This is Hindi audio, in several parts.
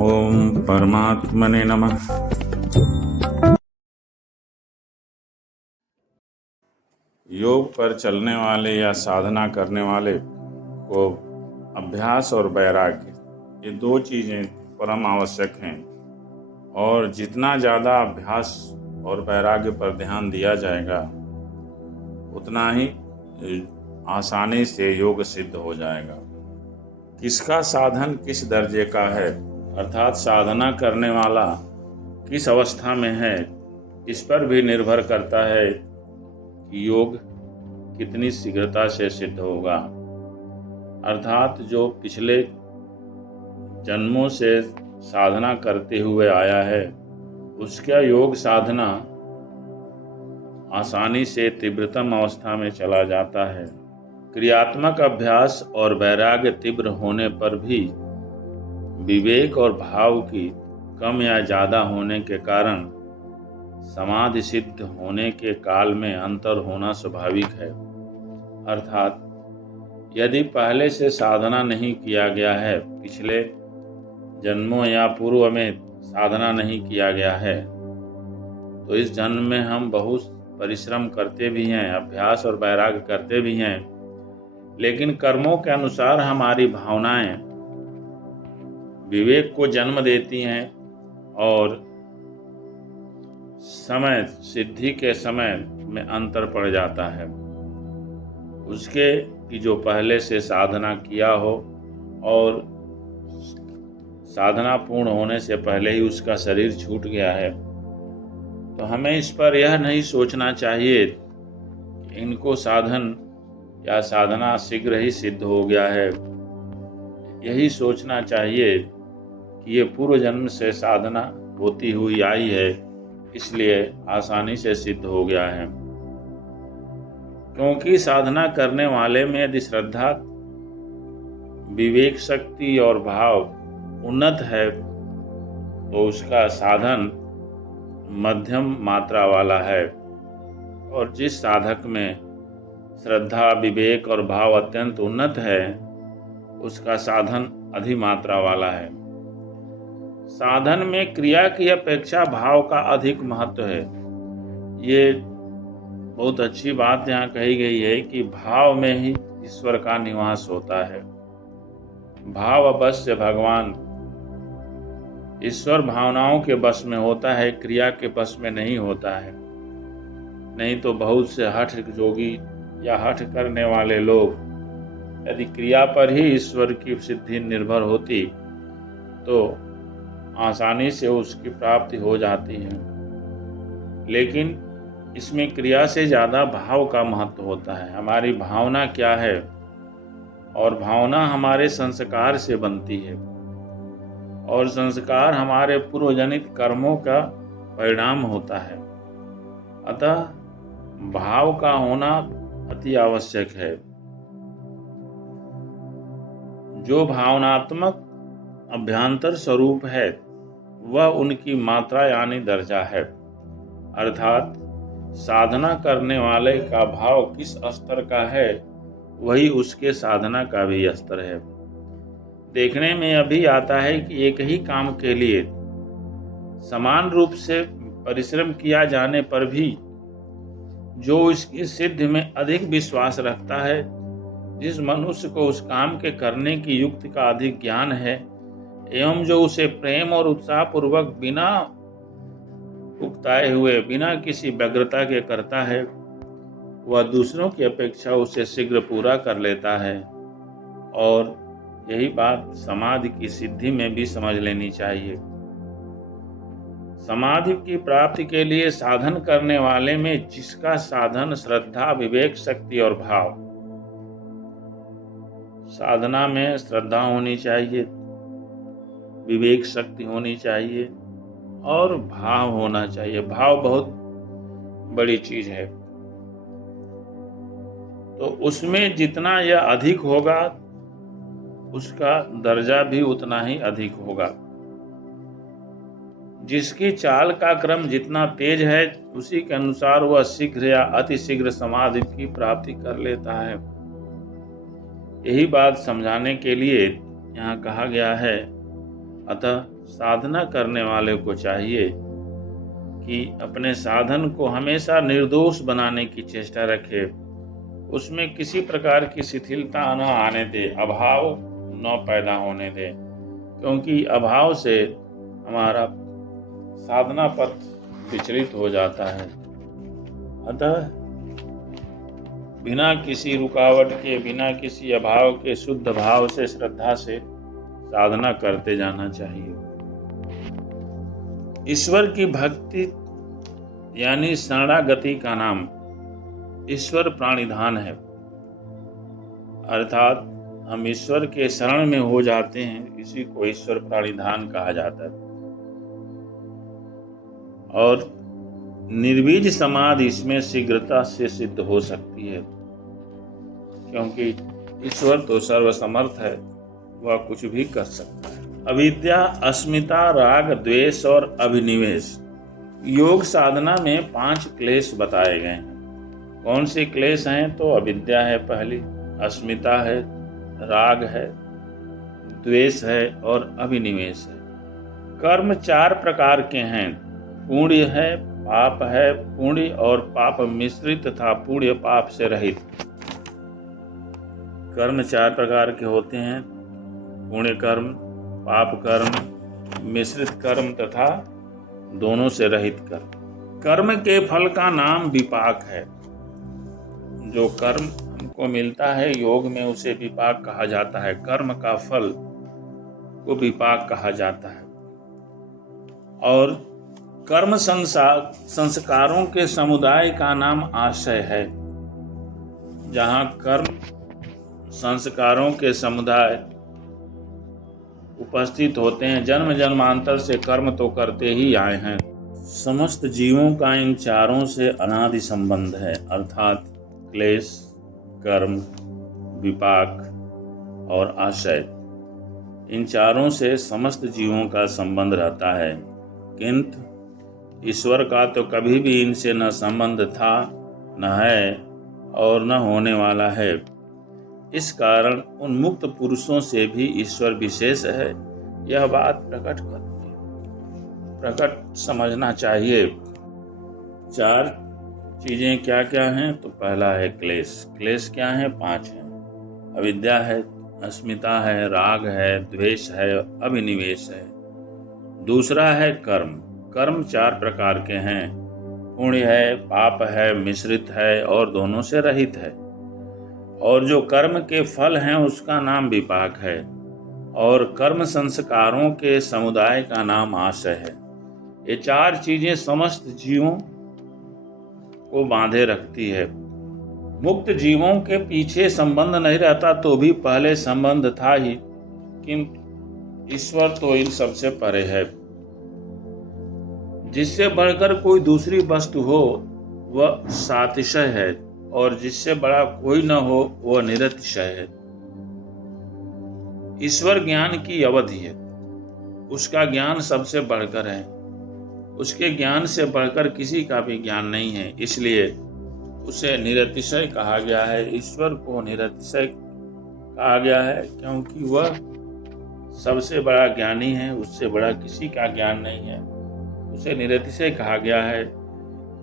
ओम परमात्मने नमः। योग पर चलने वाले या साधना करने वाले को अभ्यास और वैराग्य, ये दो चीज़ें परम आवश्यक हैं। और जितना ज़्यादा अभ्यास और वैराग्य पर ध्यान दिया जाएगा उतना ही आसानी से योग सिद्ध हो जाएगा। किसका साधन किस दर्जे का है, अर्थात साधना करने वाला किस अवस्था में है, इस पर भी निर्भर करता है कि योग कितनी शीघ्रता से सिद्ध होगा। अर्थात जो पिछले जन्मों से साधना करते हुए आया है उसका योग साधना आसानी से तीव्रतम अवस्था में चला जाता है। क्रियात्मक अभ्यास और वैराग्य तीव्र होने पर भी विवेक और भाव की कम या ज़्यादा होने के कारण समाधि सिद्ध होने के काल में अंतर होना स्वाभाविक है। अर्थात यदि पहले से साधना नहीं किया गया है, पिछले जन्मों या पूर्व में साधना नहीं किया गया है, तो इस जन्म में हम बहुत परिश्रम करते भी हैं, अभ्यास और वैराग्य करते भी हैं, लेकिन कर्मों के अनुसार हमारी भावनाएं विवेक को जन्म देती हैं और समय सिद्धि के समय में अंतर पड़ जाता है। उसके कि जो पहले से साधना किया हो और साधना पूर्ण होने से पहले ही उसका शरीर छूट गया है, तो हमें इस पर यह नहीं सोचना चाहिए कि इनको साधन या साधना शीघ्र ही सिद्ध हो गया है। यही सोचना चाहिए कि ये पूर्व जन्म से साधना होती हुई आई है, इसलिए आसानी से सिद्ध हो गया है। क्योंकि साधना करने वाले में यदि श्रद्धा, विवेक शक्ति और भाव उन्नत है तो उसका साधन मध्यम मात्रा वाला है, और जिस साधक में श्रद्धा, विवेक और भाव अत्यंत उन्नत है उसका साधन अधिमात्रा वाला है। साधन में क्रिया की अपेक्षा भाव का अधिक महत्व है। ये बहुत अच्छी बात यहाँ कही गई है कि भाव में ही ईश्वर का निवास होता है। भाव अवश्य भगवान, ईश्वर भावनाओं के बस में होता है, क्रिया के बस में नहीं होता है। नहीं तो बहुत से हठ जोगी या हठ करने वाले लोग यदि क्रिया पर ही ईश्वर की सिद्धि निर्भर होती तो आसानी से उसकी प्राप्ति हो जाती है, लेकिन इसमें क्रिया से ज़्यादा भाव का महत्व होता है। हमारी भावना क्या है, और भावना हमारे संस्कार से बनती है, और संस्कार हमारे पूर्वजनित कर्मों का परिणाम होता है। अतः भाव का होना अति आवश्यक है। जो भावनात्मक अभ्यांतर स्वरूप है वह उनकी मात्रा यानी दर्जा है। अर्थात साधना करने वाले का भाव किस स्तर का है वही उसके साधना का भी स्तर है। देखने में अभी आता है कि एक ही काम के लिए समान रूप से परिश्रम किया जाने पर भी जो इसकी सिद्धि में अधिक विश्वास रखता है, जिस मनुष्य को उस काम के करने की युक्ति का अधिक ज्ञान है एवं जो उसे प्रेम और उत्साह पूर्वक बिना उकताए हुए, बिना किसी व्यग्रता के करता है, वह दूसरों की अपेक्षा उसे शीघ्र पूरा कर लेता है। और यही बात समाधि की सिद्धि में भी समझ लेनी चाहिए। समाधि की प्राप्ति के लिए साधन करने वाले में जिसका साधन श्रद्धा, विवेक शक्ति और भाव, साधना में श्रद्धा होनी चाहिए, विवेक शक्ति होनी चाहिए और भाव होना चाहिए। भाव बहुत बड़ी चीज है, तो उसमें जितना यह अधिक होगा उसका दर्जा भी उतना ही अधिक होगा। जिसकी चाल का क्रम जितना तेज है उसी के अनुसार वह शीघ्र या अति शीघ्र समाधि की प्राप्ति कर लेता है। यही बात समझाने के लिए यहाँ कहा गया है, अतः साधना करने वाले को चाहिए कि अपने साधन को हमेशा निर्दोष बनाने की चेष्टा रखे, उसमें किसी प्रकार की शिथिलता न आने दे, अभाव न पैदा होने दे, क्योंकि अभाव से हमारा साधना पथ विचलित हो जाता है। अतः बिना किसी रुकावट के, बिना किसी अभाव के शुद्ध भाव से, श्रद्धा से साधना करते जाना चाहिए। ईश्वर की भक्ति यानी शरणागति का नाम ईश्वर प्राणिधान है, अर्थात हम ईश्वर के शरण में हो जाते हैं, इसी को ईश्वर प्राणिधान कहा जाता है। और निर्बीज समाधि इसमें शीघ्रता से सिद्ध हो सकती है, क्योंकि ईश्वर तो सर्वसमर्थ है, वह कुछ भी कर सकता है। अविद्या, अस्मिता, राग, द्वेष और अभिनिवेश। योग साधना में 5 क्लेश बताए गए हैं। कौन से क्लेश हैं? तो अविद्या है पहली, अस्मिता है, राग है, द्वेष है और अभिनिवेश है। कर्म 4 प्रकार के हैं, पुण्य है, पाप है, पुण्य और पाप मिश्रित तथा पुण्य पाप से रहित। कर्म 4 प्रकार के होते हैं, पुण्य कर्म, पाप कर्म, मिश्रित कर्म तथा दोनों से रहित कर्म। कर्म के फल का नाम विपाक है। जो कर्म हमको मिलता है योग में उसे विपाक कहा जाता है। कर्म का फल को विपाक कहा जाता है। और कर्म संस्कारों के समुदाय का नाम आशय है। जहाँ कर्म संस्कारों के समुदाय उपस्थित होते हैं, जन्म जन्मांतर से कर्म तो करते ही आए हैं। समस्त जीवों का इन चारों से अनादि संबंध है, अर्थात क्लेश, कर्म, विपाक और आशय। इन चारों से समस्त जीवों का संबंध रहता है, किंतु ईश्वर का तो कभी भी इनसे न संबंध था, न है और न होने वाला है। इस कारण उन मुक्त पुरुषों से भी ईश्वर विशेष है, यह बात प्रकट समझना चाहिए। 4 चीजें क्या क्या हैं? तो पहला है क्लेश। क्लेश क्या है? 5 हैं। अविद्या है, अस्मिता है, राग है, द्वेष है, अभिनिवेश है। दूसरा है कर्म। कर्म 4 प्रकार के हैं, पुण्य है, पाप है, मिश्रित है और दोनों से रहित है। और जो कर्म के फल हैं उसका नाम विपाक है। और कर्म संस्कारों के समुदाय का नाम आशय है। ये 4 चीजें समस्त जीवों को बांधे रखती है। मुक्त जीवों के पीछे संबंध नहीं रहता तो भी पहले संबंध था ही, किंतु ईश्वर तो इन सबसे परे है। जिससे बढ़कर कोई दूसरी वस्तु हो वह सातिशय है, और जिससे बड़ा कोई न हो वह निरतिशय है। ईश्वर ज्ञान की अवधि है, उसका ज्ञान सबसे बढ़कर है। उसके ज्ञान से बढ़कर किसी का भी ज्ञान नहीं है, इसलिए उसे निरतिशय कहा गया है। ईश्वर को निरतिशय कहा गया है क्योंकि वह सबसे बड़ा ज्ञानी है, उससे बड़ा किसी का ज्ञान नहीं है, उसे निरतिशय कहा गया है।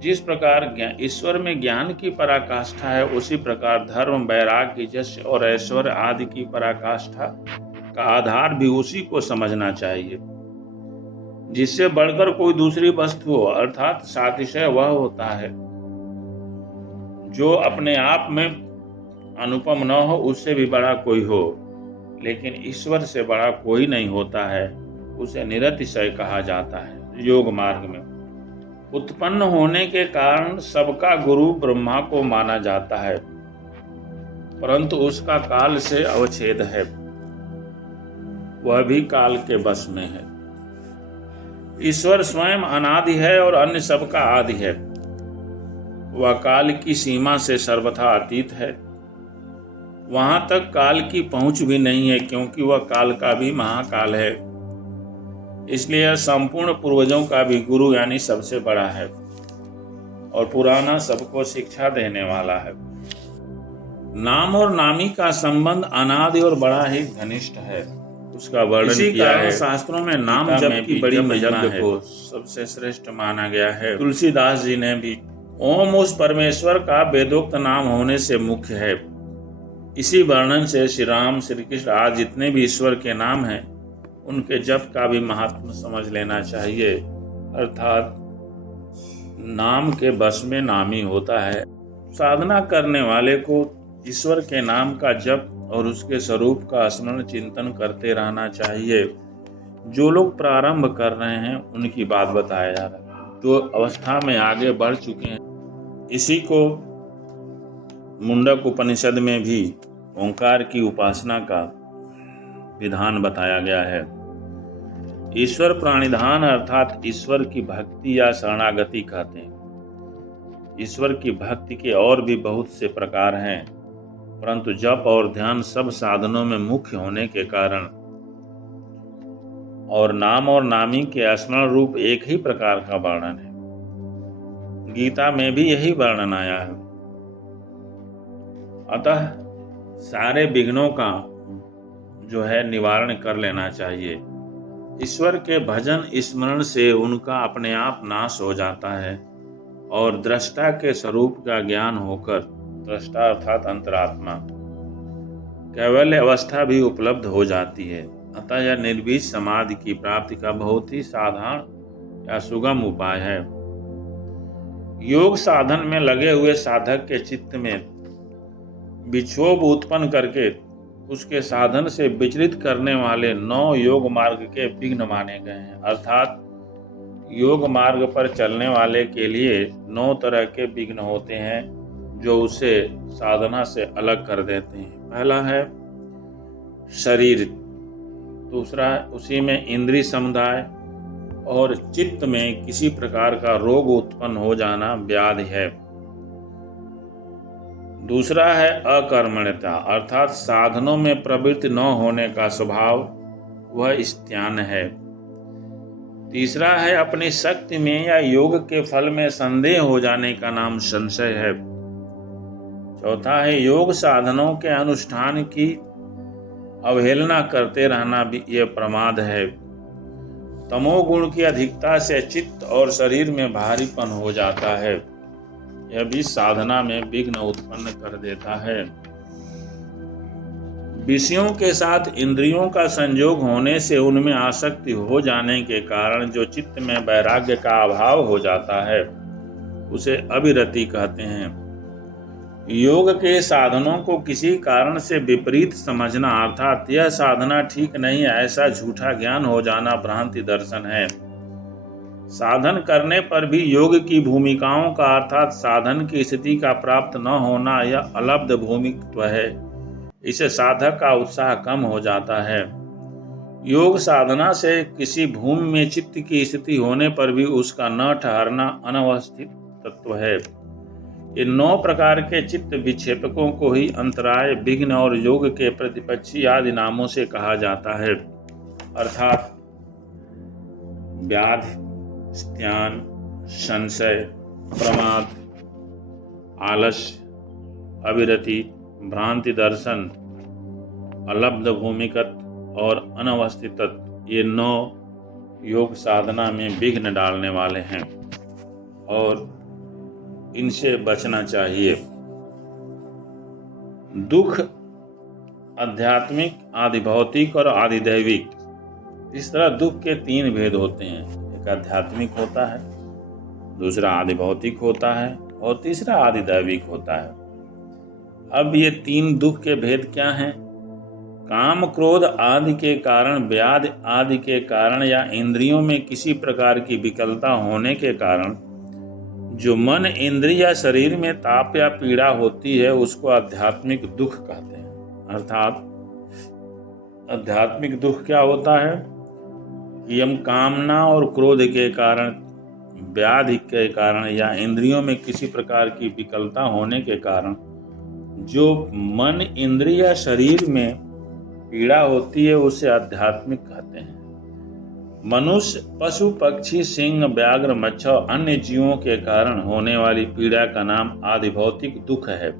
जिस प्रकार ईश्वर में ज्ञान की पराकाष्ठा है, उसी प्रकार धर्म, वैराग्य, यश और ऐश्वर्य आदि की पराकाष्ठा का आधार भी उसी को समझना चाहिए। जिससे बढ़कर कोई दूसरी वस्तु हो, अर्थात सातिशय वह होता है जो अपने आप में अनुपम न हो, उससे भी बड़ा कोई हो, लेकिन ईश्वर से बड़ा कोई नहीं होता है, उसे निरतिशय कहा जाता है। योग मार्ग में उत्पन्न होने के कारण सबका गुरु ब्रह्मा को माना जाता है, परंतु उसका काल से अवच्छेद है, वह भी काल के वश में है। ईश्वर स्वयं अनादि है और अन्य सबका आदि है। वह काल की सीमा से सर्वथा अतीत है, वहां तक काल की पहुंच भी नहीं है, क्योंकि वह काल का भी महाकाल है। इसलिए संपूर्ण पूर्वजों का भी गुरु यानी सबसे बड़ा है और पुराना सबको शिक्षा देने वाला है। नाम और नामी का संबंध अनादि और बड़ा ही घनिष्ठ है। उसका वर्णन किया है। शास्त्रों में नाम जप की बड़ी महिमा है, को सबसे श्रेष्ठ माना गया है। तुलसीदास जी ने भी ओम उस परमेश्वर का वेदोक्त नाम होने से मुख्य है। इसी वर्णन से श्री राम, श्री कृष्ण आज जितने भी ईश्वर के नाम हैं उनके जप का भी महात्म समझ लेना चाहिए। अर्थात नाम के बस में नाम ही होता है। साधना करने वाले को ईश्वर के नाम का जप और उसके स्वरूप का स्मरण चिंतन करते रहना चाहिए। जो लोग प्रारंभ कर रहे हैं उनकी बात बताया जा रहा है, जो अवस्था में आगे बढ़ चुके हैं। इसी को मुंडक उपनिषद में भी ओंकार की उपासना का विधान बताया गया है। ईश्वर प्राणिधान अर्थात ईश्वर की भक्ति या शरणागति कहते हैं। ईश्वर की भक्ति के और भी बहुत से प्रकार हैं, परंतु जप और ध्यान सब साधनों में मुख्य होने के कारण और नाम और नामी के स्मरण रूप एक ही प्रकार का वर्णन है। गीता में भी यही वर्णन आया है। अतः सारे विघ्नों का जो है निवारण कर लेना चाहिए। ईश्वर के भजन स्मरण से उनका अपने आप नाश हो जाता है और दृष्टा के स्वरूप का ज्ञान होकर दृष्टा अर्थात अंतरात्मा कैवल्य अवस्था भी उपलब्ध हो जाती है। अतः यह निर्बीज समाधि की प्राप्ति का बहुत ही साधारण या सुगम उपाय है। योग साधन में लगे हुए साधक के चित्त में विक्षोभ उत्पन्न करके उसके साधन से विचलित करने वाले 9 योग मार्ग के विघ्न माने गए हैं। अर्थात योग मार्ग पर चलने वाले के लिए 9 तरह के विघ्न होते हैं जो उसे साधना से अलग कर देते हैं। पहला है शरीर, दूसरा उसी में इंद्रिय समुदाय और चित्त में किसी प्रकार का रोग उत्पन्न हो जाना व्याधि है। दूसरा है अकर्मण्यता अर्थात साधनों में प्रवृत्ति न होने का स्वभाव, वह स्त्यान है। तीसरा है अपनी शक्ति में या योग के फल में संदेह हो जाने का नाम संशय है। चौथा है योग साधनों के अनुष्ठान की अवहेलना करते रहना भी यह प्रमाद है। तमोगुण की अधिकता से चित्त और शरीर में भारीपन हो जाता है, यह भी साधना में विघ्न उत्पन्न कर देता है। विषयों के साथ इंद्रियों का संयोग होने से उनमें आसक्ति हो जाने के कारण जो चित्त में वैराग्य का अभाव हो जाता है उसे अविरति कहते हैं। योग के साधनों को किसी कारण से विपरीत समझना अर्थात यह साधना ठीक नहीं है ऐसा झूठा ज्ञान हो जाना भ्रांति दर्शन है। साधन करने पर भी योग की भूमिकाओं का अर्थात साधन की स्थिति का प्राप्त न होना यह अलब्ध भूमित्व है। इससे साधक का उत्साह कम हो जाता है। योग साधना से किसी भूमि में चित्त की स्थिति होने पर भी उसका न ठहरना अनवस्थित तत्व है। इन 9 प्रकार के चित्त विक्षेपकों को ही अंतराय, विघ्न और योग के प्रतिपक्षी आदि नामों से कहा जाता है। अर्थात व्याधि, स्त्यान, संशय, प्रमाद, आलस्य, अविरति, भ्रांति दर्शन, अलब्ध भूमिकत और अनवस्थित, ये 9 योग साधना में विघ्न डालने वाले हैं और इनसे बचना चाहिए। दुख आध्यात्मिक, आदि भौतिक और आदि दैविक, इस तरह दुख के 3 भेद होते हैं। एक आध्यात्मिक होता है, दूसरा आदि भौतिक होता है और तीसरा आदि दैविक होता है। अब ये 3 दुख के भेद क्या हैं? काम क्रोध आदि के कारण, व्याधि आदि के कारण या इंद्रियों में किसी प्रकार की विकलता होने के कारण जो मन, इंद्रिय या शरीर में ताप या पीड़ा होती है उसको आध्यात्मिक दुख कहते हैं। अर्थात आध्यात्मिक दुख क्या होता है? यम कामना और क्रोध के कारण, व्याधि के कारण या इंद्रियों में किसी प्रकार की विकलता होने के कारण जो मन, इंद्रिय या शरीर में पीड़ा होती है उसे आध्यात्मिक कहते हैं। मनुष्य, पशु, पक्षी, सिंह, व्याघ्र, मच्छर, अन्य जीवों के कारण होने वाली पीड़ा का नाम आदि भौतिक दुख है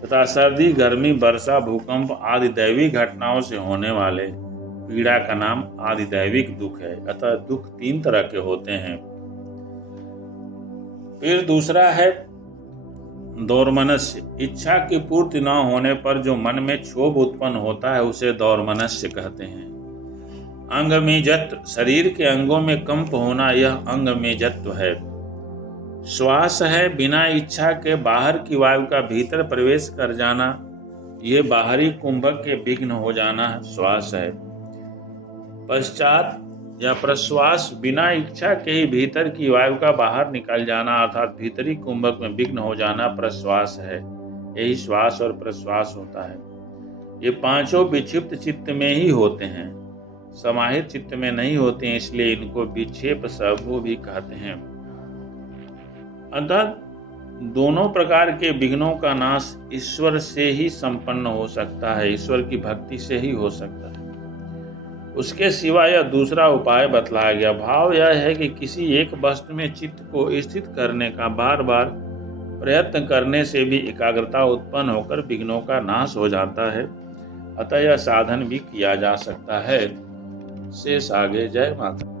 तथा सर्दी, गर्मी, वर्षा, भूकंप आदि दैवी घटनाओं से होने वाले पीड़ा का नाम आदिदैविक दुख है। अतः दुख 3 तरह के होते हैं। फिर दूसरा है दौर्मनस्य। इच्छा की पूर्ति न होने पर जो मन में क्षोभ उत्पन्न होता है उसे दौर्मनस्य कहते हैं। अंगमेजत्व, शरीर के अंगों में कंप होना, यह अंगमेजत्व है। श्वास है, बिना इच्छा के बाहर की वायु का भीतर प्रवेश कर जाना, ये बाहरी कुंभक के विघ्न हो जाना श्वास है। पश्चात या प्रश्वास, बिना इच्छा के ही भीतर की वायु का बाहर निकल जाना अर्थात भीतरी कुंभक में विघ्न हो जाना प्रश्वास है। यही श्वास और प्रश्वास होता है। ये पांचों विक्षिप्त चित्त में ही होते हैं, समाहित चित्त में नहीं होते हैं, इसलिए इनको विक्षेप सबो भी कहते हैं। अतः दोनों प्रकार के विघ्नों का नाश ईश्वर से ही संपन्न हो सकता है, ईश्वर की भक्ति से ही हो सकता है। उसके सिवा यह दूसरा उपाय बतलाया गया। भाव यह है कि किसी एक वस्तु में चित्त को स्थित करने का बार बार प्रयत्न करने से भी एकाग्रता उत्पन्न होकर विघ्नों का नाश हो जाता है। अतः यह साधन भी किया जा सकता है। शेष आगे। जय माता।